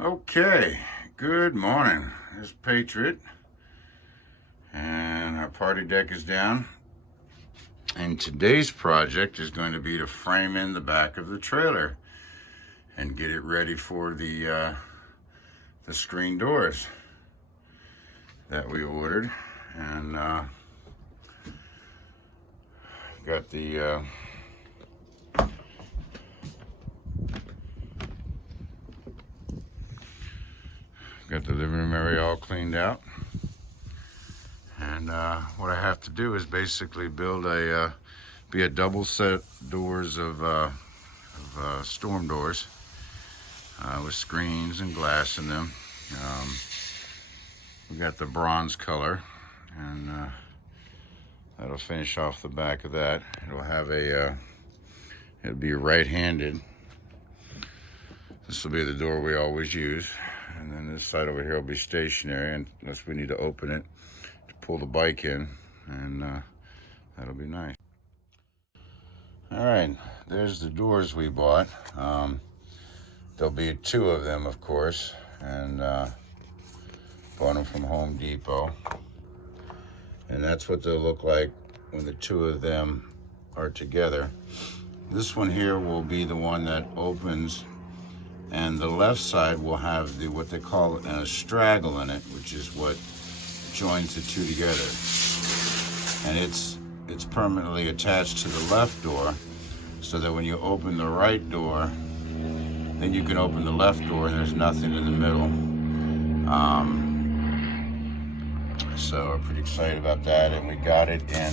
Okay, good morning. This is Patriot, and our party deck is down. And today's project is going to be to frame in the back of the trailer and get it ready for the screen doors that we ordered. And got the living room area all cleaned out. And what I have to do is basically build a double set doors of storm doors with screens and glass in them. We got the bronze color, and that'll finish off the back of that. It'll have it'll be right-handed. This will be the door we always use. And then this side over here will be stationary unless we need to open it to pull the bike in, and that'll be nice. All right, there's the doors we bought. There'll be two of them, of course, and bought them from Home Depot. And that's what they'll look like when the two of them are together. This one here will be the one that opens, and the left side will have what they call a straggle in it, which is what joins the two together. And it's permanently attached to the left door, so that when you open the right door, then you can open the left door and there's nothing in the middle. So we're pretty excited about that, and we got it in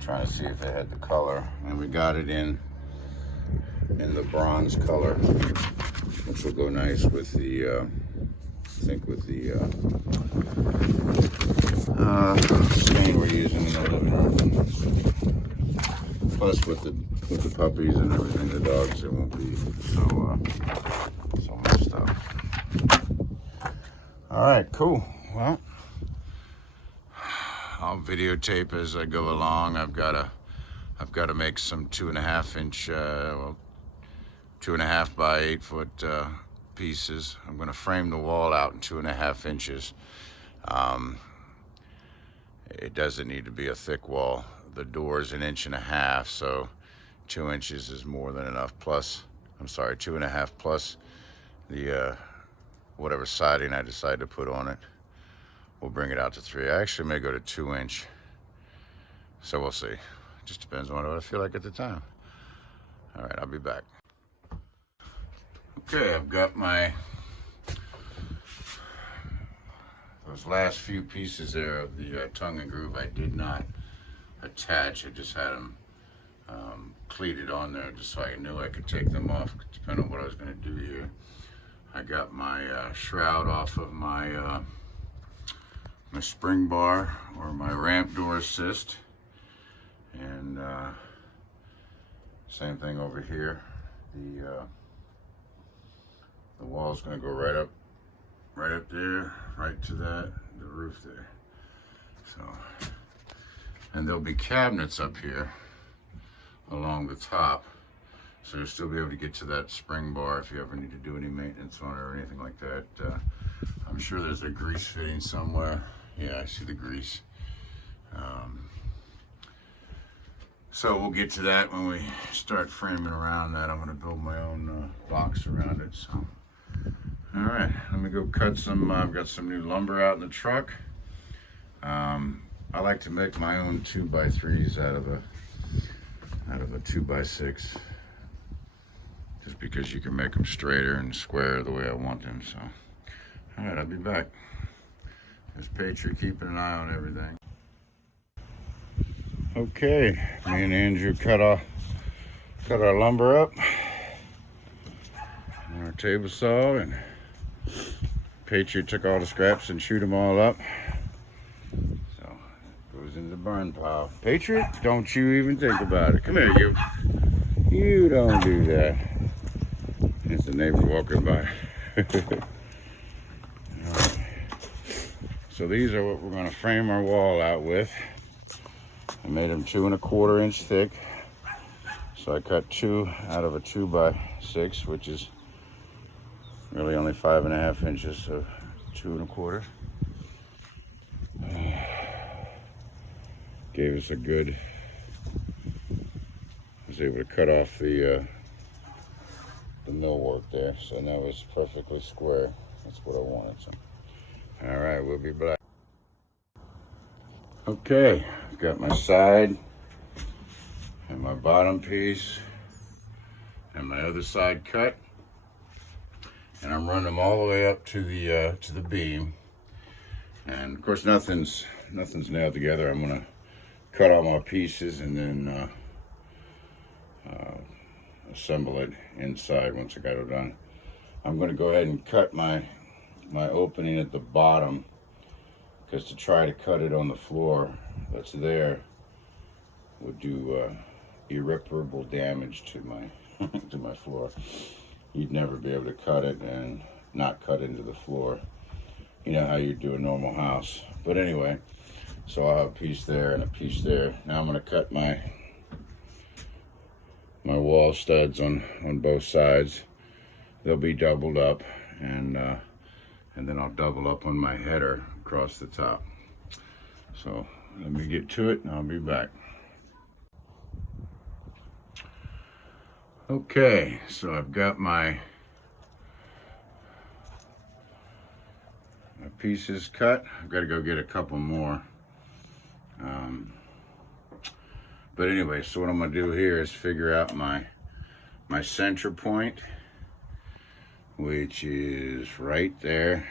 trying to see if it had the color, and we got it in the bronze color, which will go nice with the I think with the stain we're using in the living room. Plus with the puppies and everything, the dogs, it won't be so messed up. All right, cool. Well, I'll videotape as I go along. I've got to make some 2.5 inch, 2.5 by 8 foot pieces. I'm going to frame the wall out in 2.5 inches. It doesn't need to be a thick wall. The door is 1.5 inches, so 2 inches is more than enough. Plus, 2.5 plus the whatever siding I decide to put on it. We'll bring it out to 3. I actually may go to 2 inch. So we'll see. Just depends on what I feel like at the time. All right, I'll be back. Okay, I've got those last few pieces there of the tongue and groove I did not attach. I just had them cleated on there just so I knew I could take them off depending on what I was going to do here. I got my shroud off of my spring bar or my ramp door assist, and same thing over here. The wall's going to go right up there, right to the roof there. So, and there'll be cabinets up here along the top, so you'll still be able to get to that spring bar if you ever need to do any maintenance on it or anything like that. I'm sure there's a grease fitting somewhere. Yeah, I see the grease. So we'll get to that when we start framing around that. I'm going to build my own box around it. So, all right, let me go cut some. I've got some new lumber out in the truck. I like to make my own 2x3s out of a 2x6, just because you can make them straighter and square the way I want them. So, all right, I'll be back. There's Patriot keeping an eye on everything. Okay, me and Andrew cut our lumber up on our table saw, and Patriot took all the scraps and chewed them all up. So it goes in the burn pile. Patriot, don't you even think about it. Come here, you. You don't do that. It's the neighbor walking by. So these are what we're going to frame our wall out with. I made them 2 1/4 inch thick. So I cut 2 out of a 2x6, which is really only 5.5 inches, so 2 1/4. Gave us a good, I was able to cut off the millwork there, so now it's perfectly square. That's what I wanted. So, all right, we'll be back. Okay, I've got my side and my bottom piece and my other side cut, and I'm running them all the way up to the beam. And of course, nothing's nailed together. I'm gonna cut all my pieces and then assemble it inside once I got it done. I'm going to go ahead and cut my opening at the bottom, because to try to cut it on the floor that's there would do irreparable damage to my to my floor. You'd never be able to cut it and not cut into the floor. You know how you do a normal house. But anyway, so I'll have a piece there and a piece there. Now I'm going to cut my wall studs on both sides. They'll be doubled up, and then I'll double up on my header across the top. So let me get to it and I'll be back. Okay, so I've got my pieces cut. I've got to go get a couple more. But anyway, so what I'm going to do here is figure out my center point, which is right there.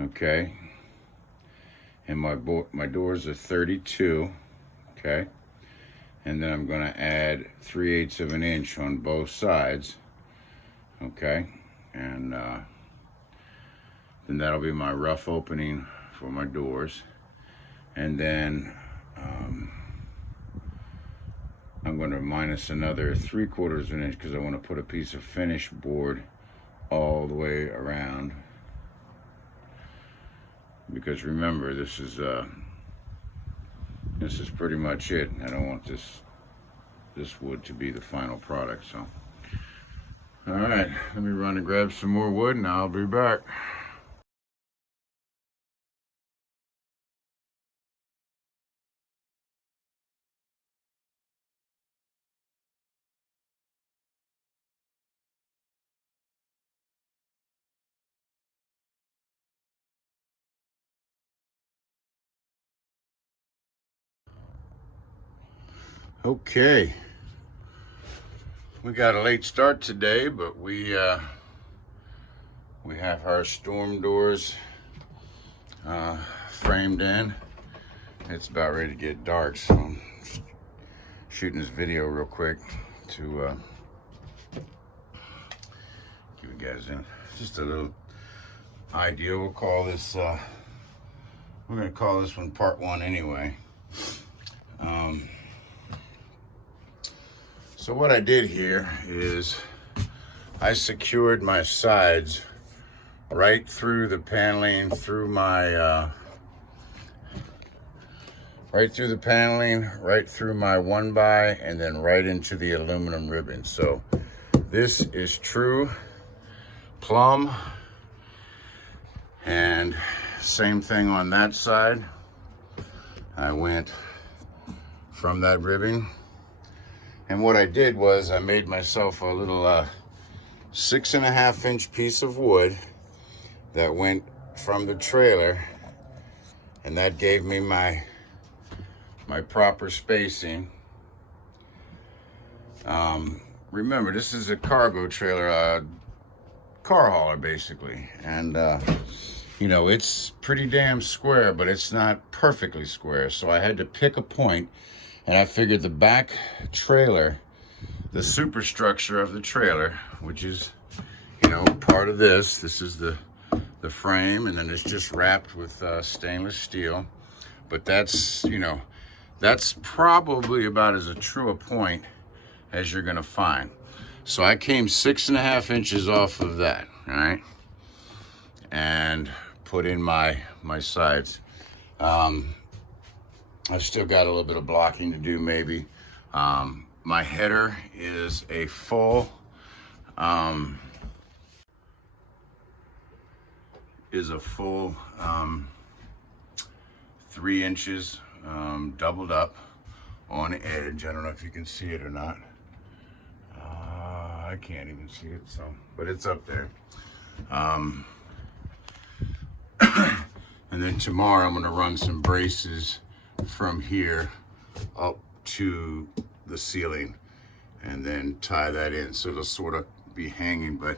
Okay. And my doors are 32. Okay. And then I'm going to add 3/8 of an inch on both sides. Okay. And then that'll be my rough opening for my doors. And then I'm going to minus another 3/4 of an inch, because I want to put a piece of finish board all the way around. Because remember, this is pretty much it. I don't want this wood to be the final product. So, all right, let me run and grab some more wood, and I'll be back. Okay, we got a late start today, but we have our storm doors framed in. It's about ready to get dark, so I'm shooting this video real quick to give you guys just a little idea. We'll call this we're gonna call this one part 1 anyway. So what I did here is I secured my sides right through the paneling, through my right through the paneling, right through my 1x, and then right into the aluminum ribbon. So this is true plumb, and same thing on that side. I went from that ribbon, and what I did was I made myself a little 6.5 inch piece of wood that went from the trailer, and that gave me my proper spacing. Remember, this is a cargo trailer, car hauler basically, and you know, it's pretty damn square, but it's not perfectly square. So I had to pick a point, and I figured the back trailer, the superstructure of the trailer, which is, you know, part of this is the frame, and then it's just wrapped with stainless steel. But that's, you know, that's probably about as true a point as you're gonna find. So I came 6.5 inches off of that, all right, and put in my sides. I've still got a little bit of blocking to do, maybe. my header is a full 3 inches doubled up on edge. I don't know if you can see it or not. I can't even see it, so, but it's up there. And then tomorrow I'm gonna run some braces from here up to the ceiling and then tie that in, so it'll sort of be hanging. But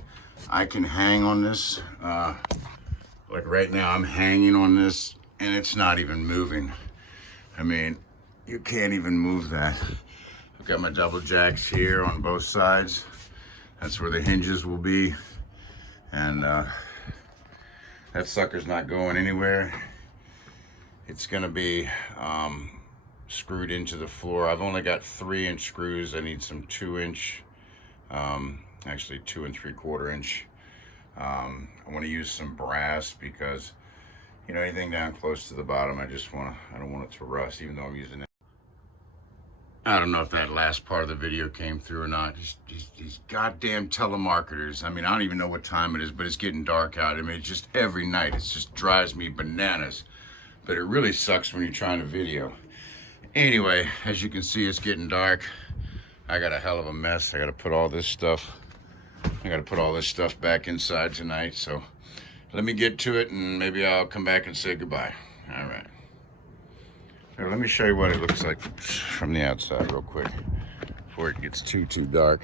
I can hang on this, like right now I'm hanging on this and it's not even moving. I mean, you can't even move that. I've got my double jacks here on both sides. That's where the hinges will be. And that sucker's not going anywhere. It's gonna be screwed into the floor. I've only got 3-inch screws. I need some 2-inch, actually 2 3/4 inch. I want to use some brass because, you know, anything down close to the bottom, I don't want it to rust, even though I'm using it. I don't know if that last part of the video came through or not. These goddamn telemarketers. I mean, I don't even know what time it is, but it's getting dark out. I mean, it's just every night. It just drives me bananas. But it really sucks when you're trying to video. Anyway, as you can see, it's getting dark. I got a hell of a mess. I got to put all this stuff back inside tonight. So let me get to it and maybe I'll come back and say goodbye. All right. Here, let me show you what it looks like from the outside real quick before it gets too dark.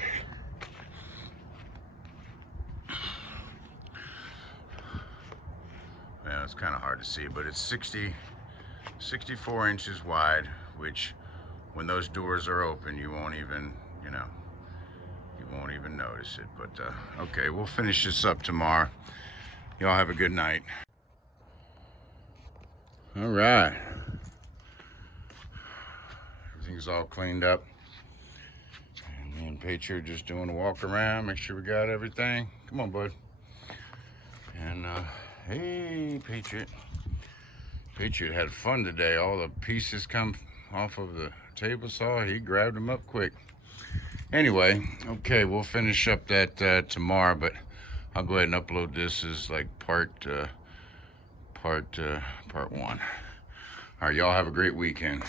Yeah, it's kind of hard to see, but it's 64 inches wide, which when those doors are open, you won't even, you know, you won't even notice it. But okay, we'll finish this up tomorrow. Y'all have a good night. All right. Everything's all cleaned up. And me and Patriot just doing a walk around, make sure we got everything. Come on, bud. And hey, Patriot. Patriot had fun today. All the pieces come off of the table saw. He grabbed them up quick. Anyway, okay, we'll finish up that tomorrow, but I'll go ahead and upload this as like part 1. All right, y'all have a great weekend.